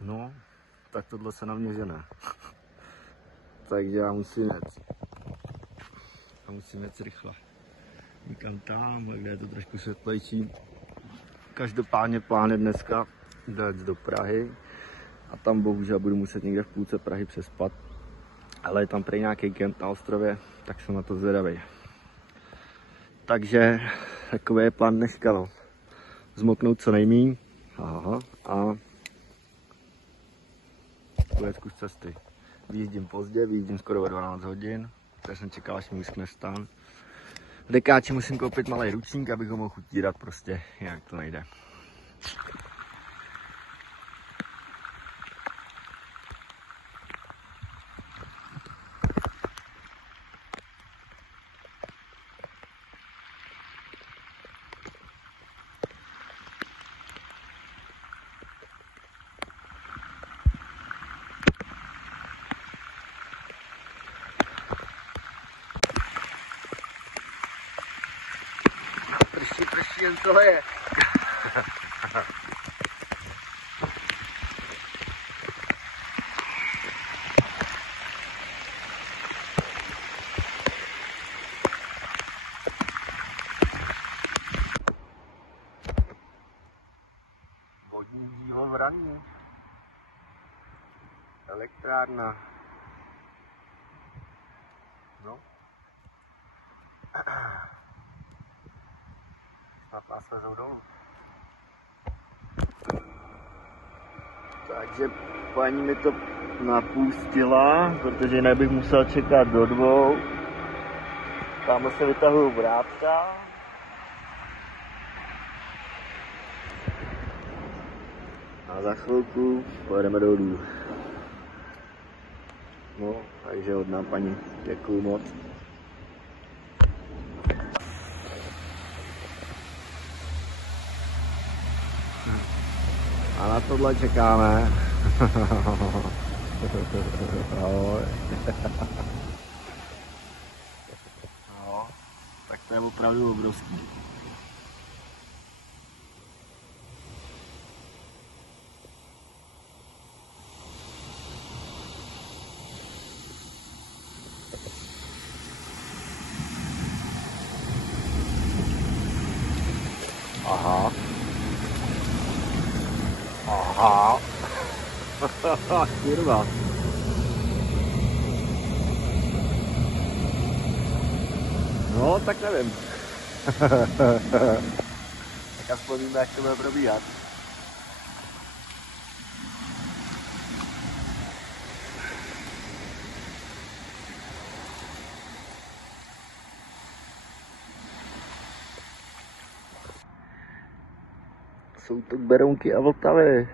No, tak tohle se na mě žene. Takže já musím jet rychle. Někam tam, kde je to trošku světlejší. Každopádně plán je dneska dojet do Prahy a tam bohužel budu muset někde v půlce Prahy přespat. Ale je tam prý nějaký kemp na ostrově, tak jsem na to zvědavý. Takže takový je plán dneška, no. Zmoknout co nejmíň a ujet kus cesty. Vyjíždím pozdě, vyjíždím skoro ve 12 hodin, takže jsem čekal, až mi uskne stan. V Dekáči musím koupit malý ručník, abych ho mohl utírat, prostě jinak to nejde. Prší, jen toho je. Vodní dílo v Raní. Elektrárna. No. Snad nás vezou dolů. Takže paní mi to napustila, protože jinak bych musel čekat do 2. Tamhle se vytahují vrátka. A za chvilku pojedeme dolů. No, takže od nám paní, děkuju moc. A na tohle čekáme. Ahoj. No, tak to je opravdu obrovský. Aha. Aha. Kurva. No, tak nevím. Tak aspoň víme, jak to bude probíhat. Jsou to Berounky a Vltavy.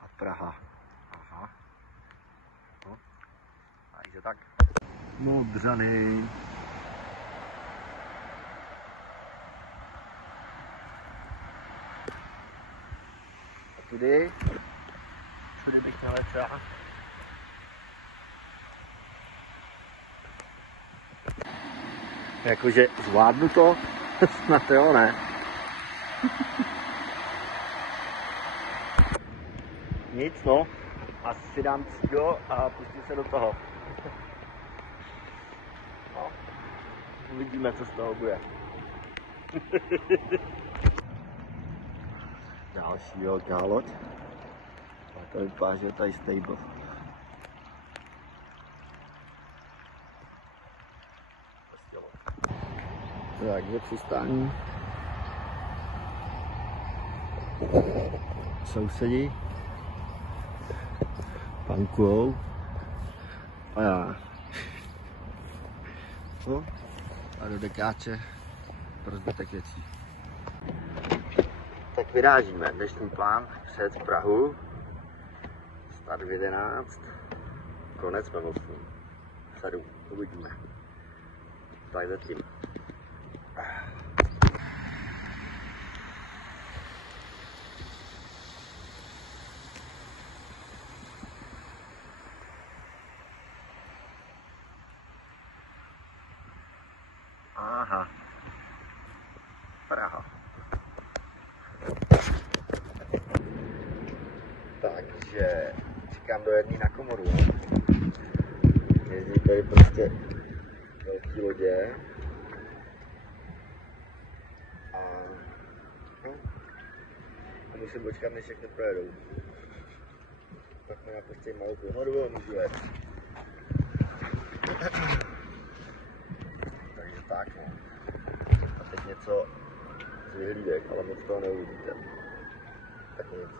A Praha. Aha. No. Takže tak. Modřany. A tudy? Tudy bych měl třeba. Jakože zvládnu to? Snad jo, ne? Nic, no. Asi si dám cígo a pustím se do toho. No. Uvidíme, co z toho bude. Další velká loď. A to vypadá, že je tady stable. Tak, je přistání. Sousedí. Pankujou. A já. No, a do Dekáče pro zbytek věcí. Tak vyrážíme. Dnešní plán před Prahu. Start v 11. Konec ve 8. 7. Uvidíme. Tak zatím. Aha. Praha. tam do jedné na komoru. Jezdí tady prostě velký lodě. A musím počkat, než všechny projedou. Tak mi napustím malou pohodu a můžu jet. Takže tak, no. A teď něco z vyhlídek, ale moc toho neuvidíte. Tak nic.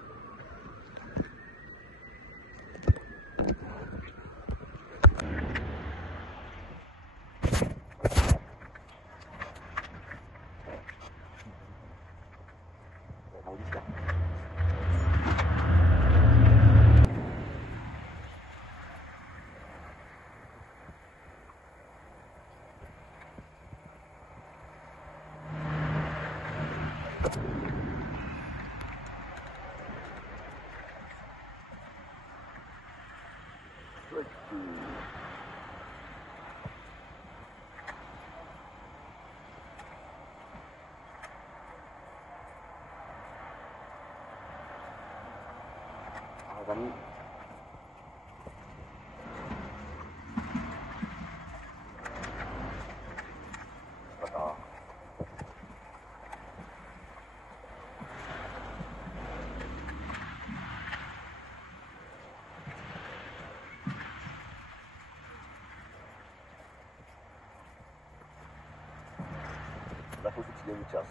Tam za chvilku přijde čas.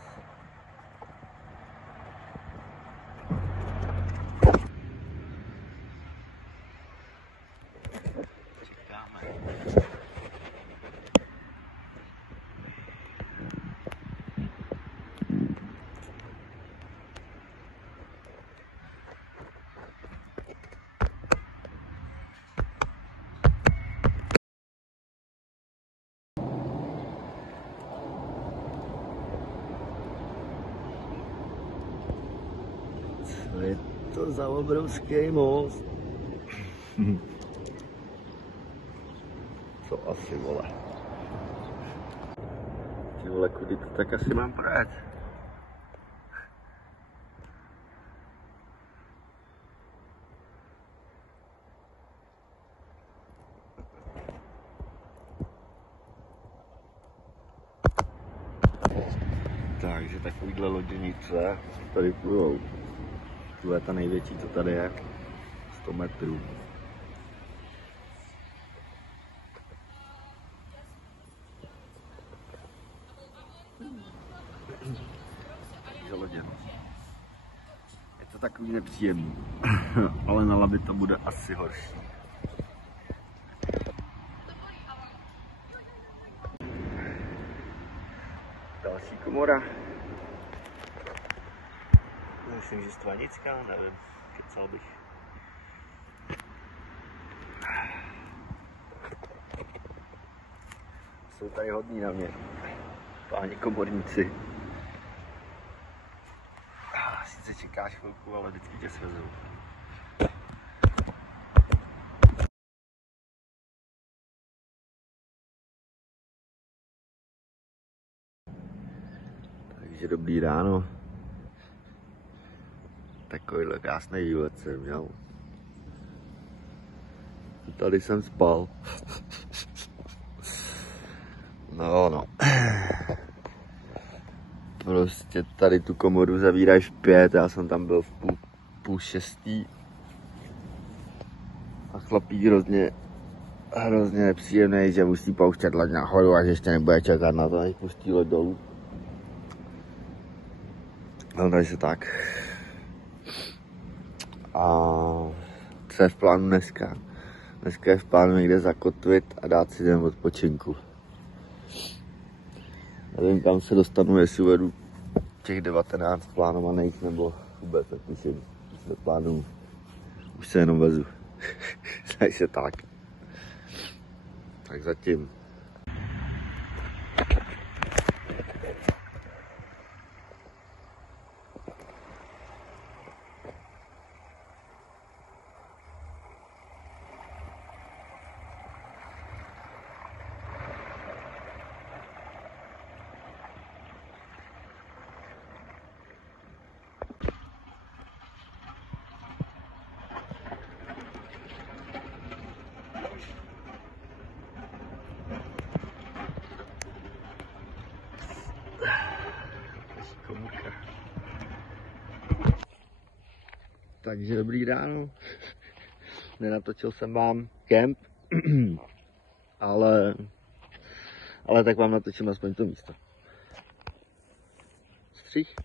Co je to za obrovský most? Co asi, vole? Ty vole, kudy to tak asi mám projet? Takže takovýhle loděnice tady plujou. Tohle je ta největší, co tady je. 100 metrů. Lodě. Je to takový nepříjemný, ale na Labi to bude asi horší. Další komora. Myslím, že stvanická, nevím, kecal bych. Jsou tady hodní na mě, páni komorníci. Sice čekáš chvilku, ale vždycky tě svezou. Takže dobrý ráno. Takovýhle krásný výlet jsem měl. Tady jsem spal. No. Prostě tady tu komoru zavíráš v 5, já jsem tam byl v půl 6. A chlapík hrozně nepříjemný, že musí pouštět loď nahoru a že ještě nebude čekat na to, než pustí loď dolů. No takže tak. A co je v plánu dneska? Dneska je v plánu někde zakotvit a dát si den odpočinku. Nevím, kam se dostanu, jestli uvedu těch 19 plánovaných, nebo vůbec netuším. Do plánu už se jenom vezu. Takže tak. Tak zatím. Takže dobrý ráno. Nenatočil jsem vám kemp, ale tak vám natočím aspoň to místo. Střih.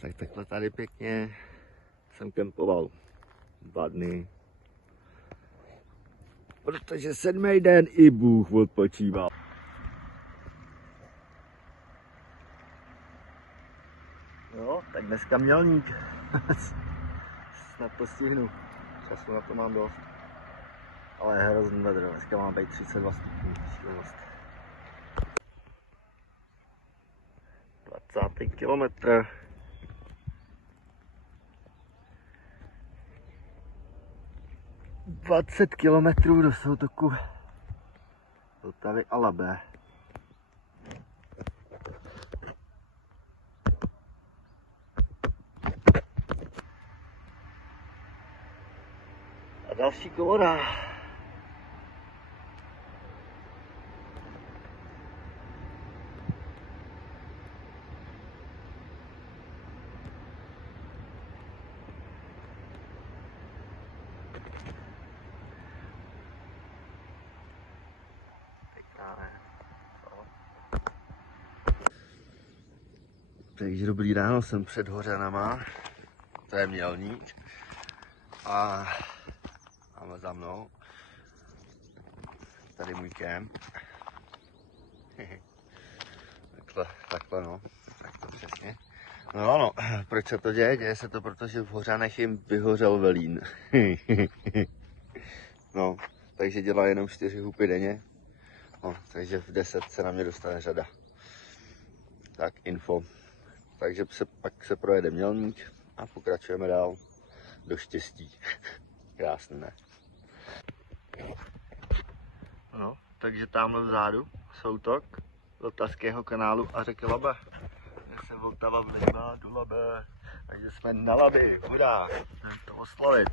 Tak takhle tady pěkně jsem kempoval 2 dny. Protože 7. den i Bůh odpočíval. No, tak dneska mělník. Snad to stihnu. Času na to mám dost. Ale je hrozný vedro. Dneska má být 32 stupňů. 20. kilometr. Dvacet kilometrů do soutoku Vltavy a Labe. A další kolona. Takže dobrý ráno, jsem před Hořanama, to je Mělník a máme za mnou tady můj kemp. takhle no, tak to přesně. No ano, proč se to děje? Děje se to, protože v Hořanech jim vyhořel velín. No, takže dělá jenom 4 hupy denně, no, takže v 10 se na mě dostane řada. Tak info. Takže pak se projede Mělník a pokračujeme dál do Štěstí. Krásný, ne? No, takže tamhle vzadu soutok Vltavského kanálu a řeky Labe. Kde se Vltava vlivá do Labe. Takže jsme na Labi, hurá, jdeme to oslavit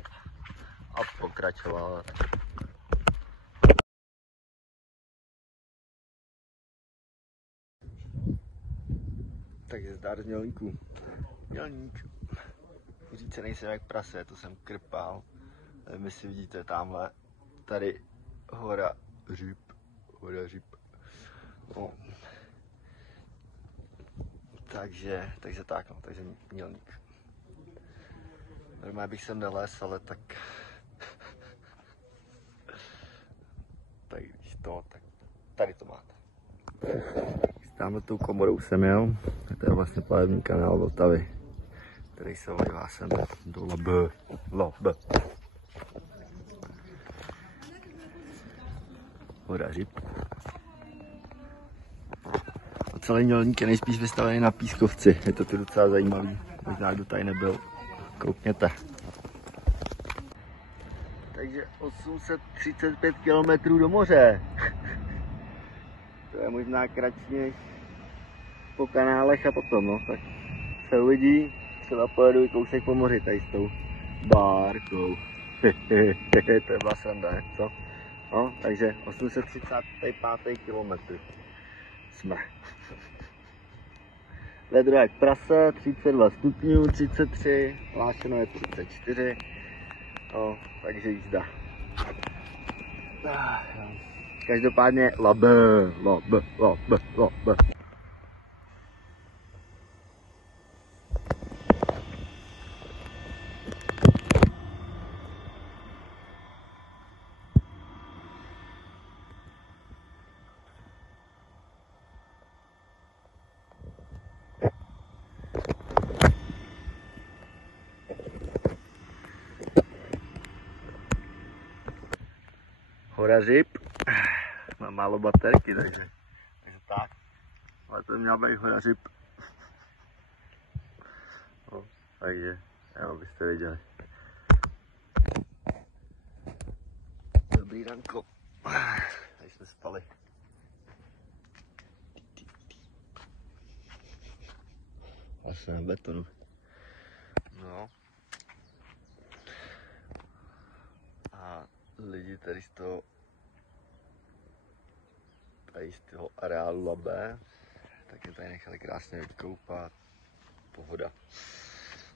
a pokračovat. Takže zdar z Mělníku. Mělník. Říce nejsem jak prase, to jsem krpal. Vy si vidíte tamhle, tady hora Říp. No. Takže tak no, takže Mělník. Normálně bych sem nelez, ale tak víš to, tak tady to máte. Tamhle tou komorou jsem jel, to je vlastně plavební kanál Vltavy, který se vlivá sem do Labe. Hora Říp. A celý Mělník je nejspíš vystavený na pískovci, je to tu docela zajímavý, možná kdo tady nebyl, koukněte. Takže 835 km do moře. To je možná kratší než po kanálech a potom, no, tak se uvidí, třeba pojedu i kousek po moři tady s tou bárkou. To je byla sranda, ne? Co? No, takže 835. kilometr jsme. Vedro jak prase, 32 stupňů, 33, hlášeno je 34, no, takže jízda. Každopádně Labe. Hora Říp, mám málo baterky, takže tak, ale to měla být Hora Říp. No, takže, jo, byste viděli. Dobrý ranko, tady jsme spali. Asi na betonu. No. A lidi tady z toho areálu Labe Tak je tady nechali krásně vykoupat. Pohoda.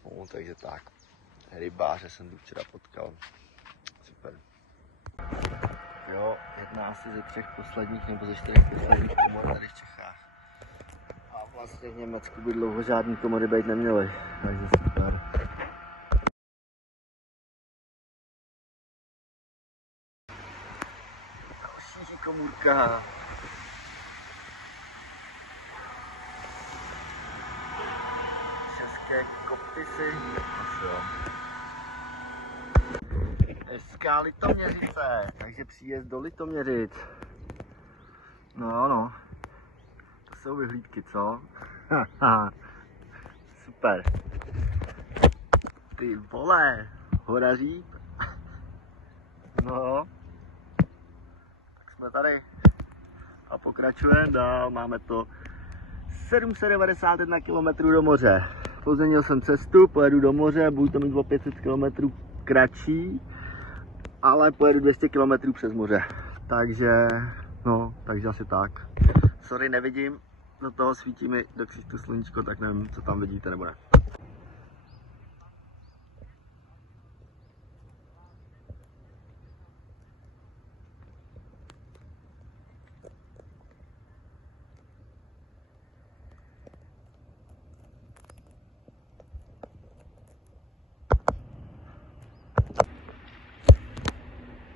No, takže tak. Rybáře jsem tu včera potkal. Super. Jo, jedná se ze 3 posledních nebo ze 4 posledních komor tady v Čechách. A vlastně v Německu by dlouho žádný komory být neměly. Takže super. Další komůrka. České kopisy. Hezká Litoměřice, takže příjezd do Litoměřic. No, to jsou vyhlídky, co? Super. Ty vole, Horaříp. No, tak jsme tady a pokračujeme dál, máme to 791 km do moře. Pozměnil jsem cestu, pojedu do moře, budu to mít o 500 km kratší, ale pojedu 200 km přes moře. Takže, no, takže asi tak. Sorry, nevidím, do toho svítí mi do ksichtu sluníčko, tak nevím, co tam vidíte nebo ne.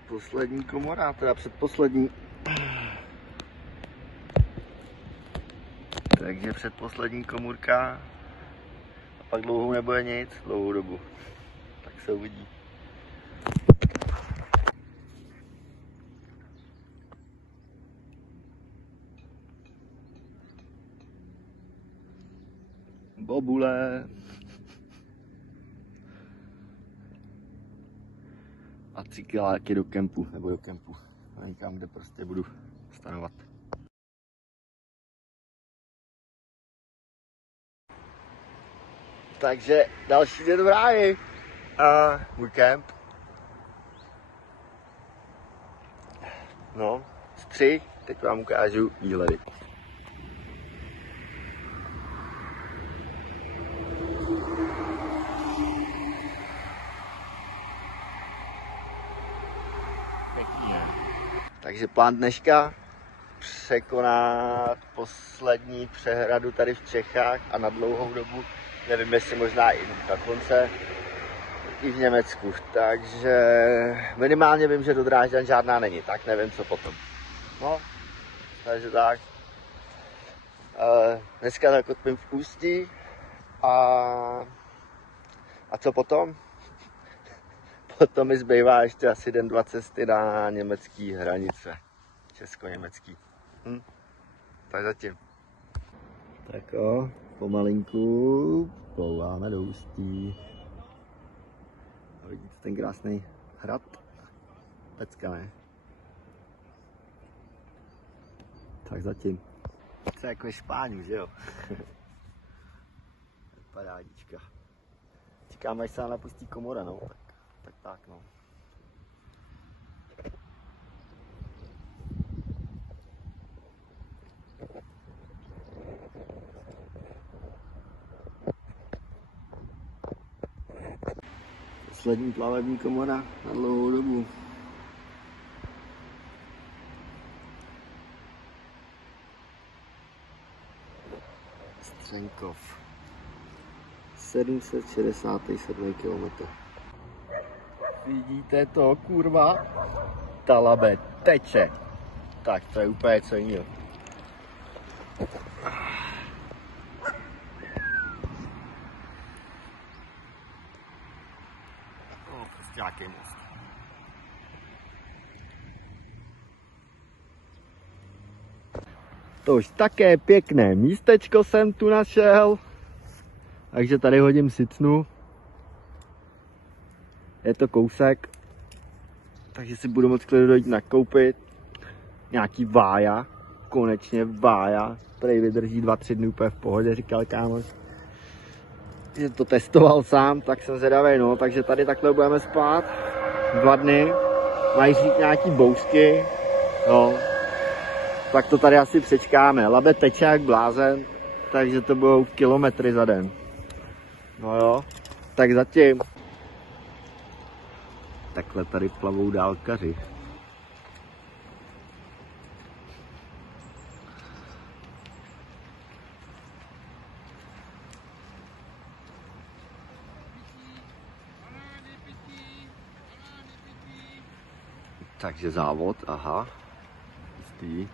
Poslední komora, teda předposlední. Takže předposlední komůrka. A pak dlouhou nebude nic, dlouhou dobu. Tak se uvidí. Bobule. A cykláky do kempu, nebo do kempu. A někam, kde prostě budu stanovat. Takže další den v ráji. A můj kemp. No, střih, teď vám ukážu výhledy. Takže plán dneška překonat poslední přehradu tady v Čechách a na dlouhou dobu, nevím jestli možná i dokonce i v Německu. Takže minimálně vím, že do Drážďan žádná není, tak nevím co potom. No, takže tak. Dneska zakotvím v Ústí a co potom? Potom mi zbývá ještě asi den 2 cesty na německý hranice. Česko-německý. Tak zatím. Tak jo, pomalinku plouváme do Ústí. A vidíte ten krásný hrad? Pecka, ne? Tak zatím. To je jako ve Špáňu, že jo? Parádička. Čekáme, až se nám napustí komora, no. Tak no. Poslední plavební komora na dlouhou dobu. Střenkov. 767 km. Vidíte to, kurva? Ta labe teče. Tak to je úplně co jiného. Prostě nějaký most. To už také pěkné místečko jsem tu našel. Takže tady hodím sicnu. Je to kousek, takže si budu moct klidu dojít nakoupit nějaký vája, konečně vája, který vydrží 2-3 dny úplně v pohodě, říkal kámoš. Že to testoval sám, tak jsem zvědavý, no, takže tady takhle budeme spát 2 dny, mají říct nějaký bousky, no. Tak to tady asi přečkáme. Labe teče jak blázen, takže to budou kilometry za den. No jo, tak zatím. Takhle tady plavou dálkaři. Takže závod, aha. Jistý.